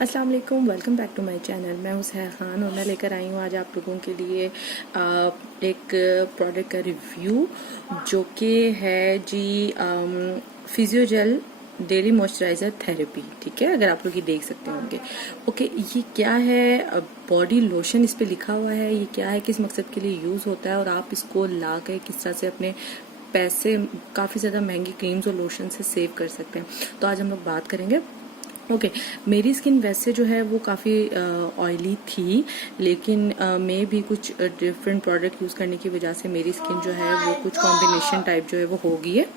अस्सलाम वालेकुम, welcome back to my channel. मैं हूँ सहर खान और मैं लेकर आई हूँ आज आप लोगों के लिए एक प्रोडक्ट का रिव्यू जो कि है जी फिजियोजेल डेली मॉइस्चराइज़र थेरेपी। ठीक है, अगर आप लोग ये देख सकते होंगे। ओके, ये क्या है? बॉडी लोशन इस पे लिखा हुआ है। ये क्या है, किस मकसद के लिए यूज़ होता है और आप इसको ला के किस तरह से अपने पैसे काफ़ी ज़्यादा महंगी क्रीम्स और लोशन से सेव कर सकते हैं। तो आज हम लोग बात करेंगे। ओके मेरी स्किन वैसे जो है वो काफ़ी ऑयली थी, लेकिन मैं भी कुछ डिफरेंट प्रोडक्ट यूज़ करने की वजह से मेरी स्किन जो है वो कुछ कॉम्बिनेशन टाइप जो है वो हो गई है,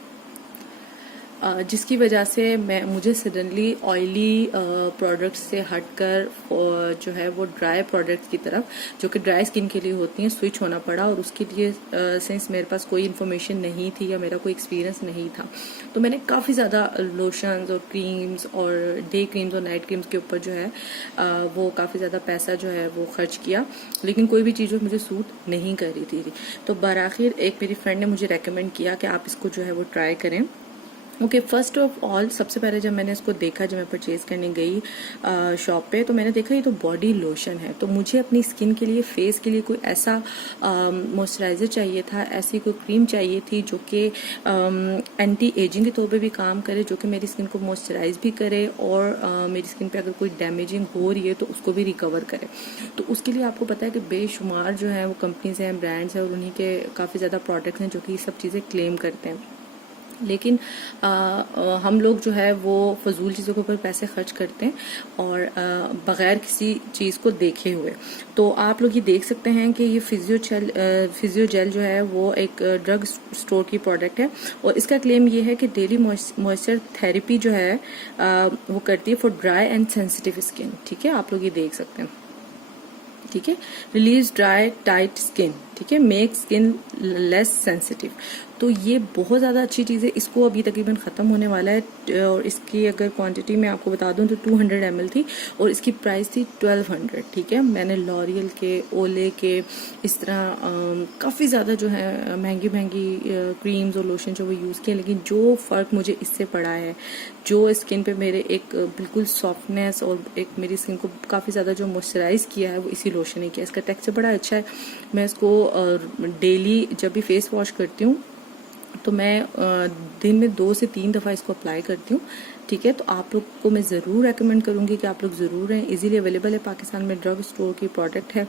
जिसकी वजह से मुझे सडनली ऑयली प्रोडक्ट्स से हटकर जो है वो ड्राई प्रोडक्ट्स की तरफ, जो कि ड्राई स्किन के लिए होती हैं, स्विच होना पड़ा। और उसके लिए सिंस मेरे पास कोई इन्फॉर्मेशन नहीं थी या मेरा कोई एक्सपीरियंस नहीं था, तो मैंने काफ़ी ज़्यादा लोशंस और क्रीम्स और डे क्रीम्स और नाइट क्रीम्स के ऊपर जो है वो काफ़ी ज़्यादा पैसा जो है वो खर्च किया, लेकिन कोई भी चीज़ मुझे सूट नहीं कर रही थी। तो बराखिर एक मेरी फ्रेंड ने मुझे रेकमेंड किया कि आप इसको जो है वो ट्राई करें। ओके, फर्स्ट ऑफ ऑल सबसे पहले जब मैंने इसको देखा, जब मैं परचेज करने गई शॉप पे, तो मैंने देखा ये तो बॉडी लोशन है। तो मुझे अपनी स्किन के लिए, फेस के लिए कोई ऐसा मॉइस्चराइज़र चाहिए था, ऐसी कोई क्रीम चाहिए थी जो कि एंटी एजिंग के तौर पे भी काम करे, जो कि मेरी स्किन को मॉइस्चराइज भी करे और मेरी स्किन पे अगर कोई डैमेजिंग हो रही है तो उसको भी रिकवर करे। तो उसके लिए आपको पता है कि बेशुमार जो है वो कंपनीज हैं, ब्रांड्स हैं और उन्हीं के काफ़ी ज़्यादा प्रोडक्ट्स हैं जो कि ये सब चीज़ें क्लेम करते हैं। लेकिन हम लोग जो है वो फजूल चीज़ों के ऊपर पैसे खर्च करते हैं और बग़ैर किसी चीज़ को देखे हुए। तो आप लोग ये देख सकते हैं कि ये फिजियोजेल जो है वो एक ड्रग स्टोर की प्रोडक्ट है और इसका क्लेम ये है कि डेली मॉइस्चर थेरेपी जो है वो करती है for dry and sensitive skin. ठीक है, आप लोग ये देख सकते हैं। ठीक है, रिलीज ड्राई टाइट स्किन, ठीक है, मेक स्किन लेस सेंसिटिव। तो ये बहुत ज़्यादा अच्छी चीज़ है। इसको अभी तकरीबन ख़त्म होने वाला है और इसकी अगर क्वांटिटी मैं आपको बता दूं तो 200 ml थी और इसकी प्राइस थी 1200। ठीक है, मैंने लॉरियल के, ओले के, इस तरह काफ़ी ज़्यादा जो है महंगी क्रीम्स और लोशन जो वो यूज़ किए, लेकिन जो फ़र्क मुझे इससे पड़ा है, जो स्किन पे मेरे एक बिल्कुल सॉफ्टनेस और एक मेरी स्किन को काफ़ी ज़्यादा जो मॉइस्चराइज़ किया है, वो इसी लोशन ने किया। इसका टेक्सचर बड़ा अच्छा है। मैं इसको डेली जब भी फेस वॉश करती हूँ तो मैं दिन में 2 से 3 दफ़ा इसको अप्लाई करती हूँ। ठीक है, तो आप लोग को मैं ज़रूर रेकमेंड करूँगी कि आप लोग ज़रूर हैं। इजीली अवेलेबल है, पाकिस्तान में ड्रग स्टोर की प्रोडक्ट है।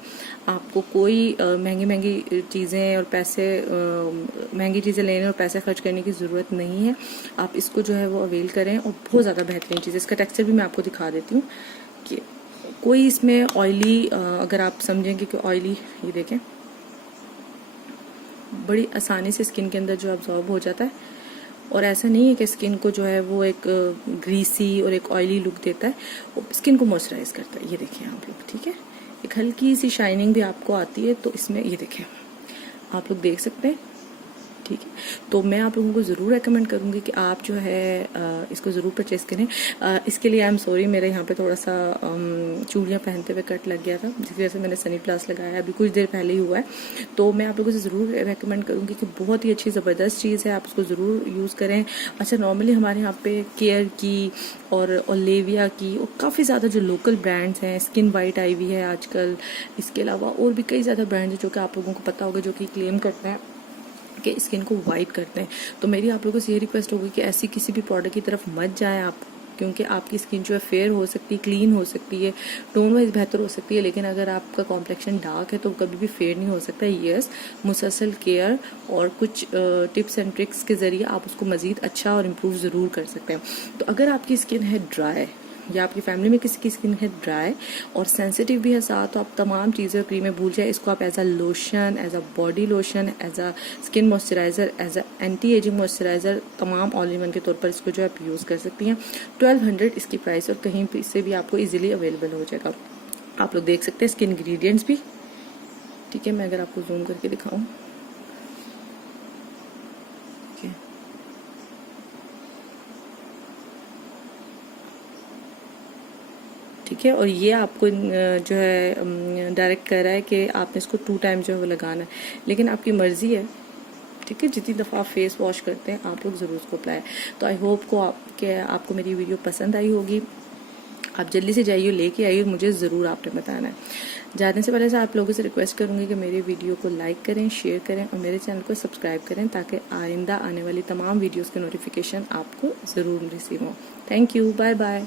आपको कोई महंगी चीज़ें और पैसे महंगी चीज़ें लेने और पैसे खर्च करने की ज़रूरत नहीं है। आप इसको जो है वो अवेल करें और बहुत ज़्यादा बेहतरीन चीज़ है। इसका टेक्सचर भी मैं आपको दिखा देती हूँ कि कोई इसमें ऑयली, अगर आप समझेंगे कि ऑयली, ये देखें बड़ी आसानी से स्किन के अंदर जो अब्जॉर्ब हो जाता है और ऐसा नहीं है कि स्किन को जो है वो एक ग्रीसी और एक ऑयली लुक देता है, वो स्किन को मॉइस्चराइज करता है। ये देखें आप लोग, ठीक है, एक हल्की सी शाइनिंग भी आपको आती है। तो इसमें ये देखें, आप लोग देख सकते हैं। ठीक है, तो मैं आप लोगों को ज़रूर रेकमेंड करूँगी कि आप जो है इसको ज़रूर परचेज़ करें। इसके लिए आई एम सॉरी, मेरे यहाँ पे थोड़ा सा चूड़ियाँ पहनते हुए कट लग गया था, जिसकी वजह से मैंने सनी प्लस लगाया, अभी कुछ देर पहले ही हुआ है। तो मैं आप लोगों से ज़रूर रेकमेंड करूँगी कि बहुत ही अच्छी ज़बरदस्त चीज़ है, आप उसको ज़रूर यूज़ करें। अच्छा, नॉर्मली हमारे यहाँ पे केयर की और ओलेविया की और काफ़ी ज़्यादा जो लोकल ब्रांड्स हैं, स्किन वाइट आईवी है आजकल, इसके अलावा और भी कई ज़्यादा ब्रांड्स हैं जो कि आप लोगों को पता होगा, जो कि क्लेम करते हैं कि स्किन को वाइट करते हैं। तो मेरी आप लोगों से ये रिक्वेस्ट होगी कि ऐसी किसी भी प्रोडक्ट की तरफ मत जाएं आप, क्योंकि आपकी स्किन जो है फेयर हो सकती है, क्लीन हो सकती है, टोन वाइज बेहतर हो सकती है, लेकिन अगर आपका कॉम्प्लेक्शन डार्क है तो कभी भी फेयर नहीं हो सकता। यस, मुसलसल केयर और कुछ टिप्स एंड ट्रिक्स के ज़रिए आप उसको मज़ीद अच्छा और इम्प्रूव ज़रूर कर सकते हैं। तो अगर आपकी स्किन है ड्राई या आपकी फैमिली में किसी की स्किन है ड्राई और सेंसिटिव भी है साथ, तो आप तमाम चीज़ें और क्रीमें भूल जाए। इसको आप as a lotion, as a body lotion, as a skin moisturiser, as a anti ageing moisturiser, तमाम ऑल इन वन के तौर पर इसको जो आप यूज़ कर सकती हैं। 1200 इसकी प्राइस और कहीं से भी आपको ईजिली अवेलेबल हो जाएगा। आप लोग देख सकते हैं इसके इंग्रेडिएंट्स भी। ठीक है, मैं अगर आपको जूम करके दिखाऊँ, ठीक है, और ये आपको जो है डायरेक्ट कर रहा है कि आपने इसको 2 टाइम जो है वो लगाना है, लेकिन आपकी मर्जी है। ठीक है, जितनी दफ़ा आप फेस वॉश करते हैं आप लोग ज़रूर उसको अप्लाई। तो आई होप आपको मेरी वीडियो पसंद आई होगी। आप जल्दी से जाइए, लेके आइए, मुझे ज़रूर आपने बताना है। जाने से पहले से आप लोगों से रिक्वेस्ट करूंगी कि मेरे वीडियो को लाइक करें, शेयर करें और मेरे चैनल को सब्सक्राइब करें, ताकि आइंदा आने वाली तमाम वीडियोस के नोटिफिकेशन आपको ज़रूर रिसीव हो। Thank you, bye bye.